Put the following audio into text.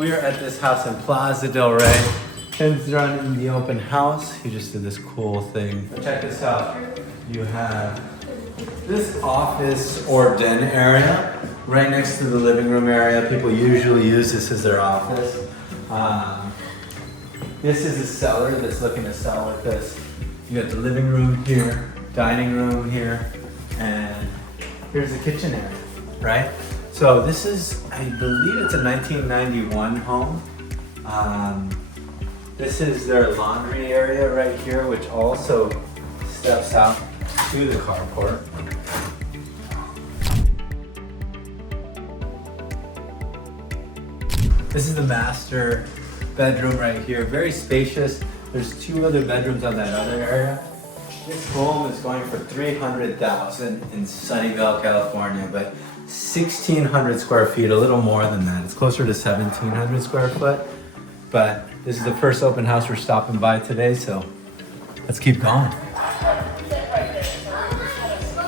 We are at this house in Plaza del Rey. Ken's running the open house. He just did this cool thing. Check this out. You have this office or den area right next to the living room area. People usually use this as their office. This is a seller that's looking to sell with this. You got the living room here, dining room here, and here's the kitchen area, right? So this is, I believe it's a 1991 home. This is their laundry area right here, which also steps out to the carport. This is the master bedroom right here, very spacious. There's 2 other bedrooms on that other area. This home is going for $300,000 in Sunnyvale, California, but 1,600 square feet, a little more than that. It's closer to 1,700 square foot, but this is the first open house we're stopping by today, so let's keep going.